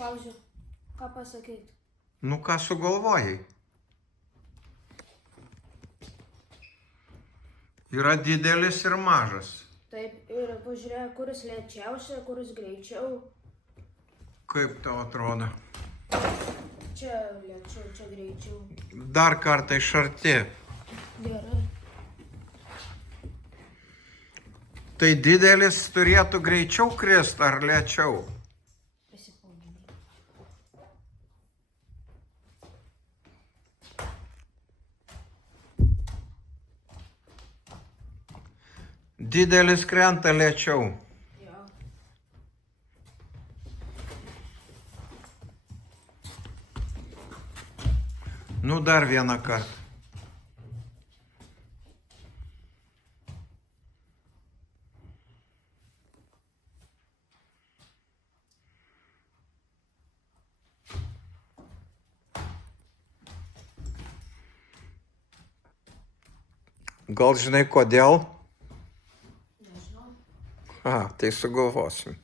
pauzė. Ką pasakyti? Nu, ką sugalvojai? Yra didelis ir mažas. Taip, ir pažiūrėk, kuris lėčiausia, kuris greičiau. Kaip tau atrodo? Čia lėčiau, čia greičiau. Dar kartą iš arti. Gerai. Tai didelis turėtų greičiau krist ar lėčiau? Pasipaudinai. Didelis krenta lėčiau. Jo. Nu, dar vieną kartą. Gal žinai kodėl? Nežinau. Tai sugalvosim.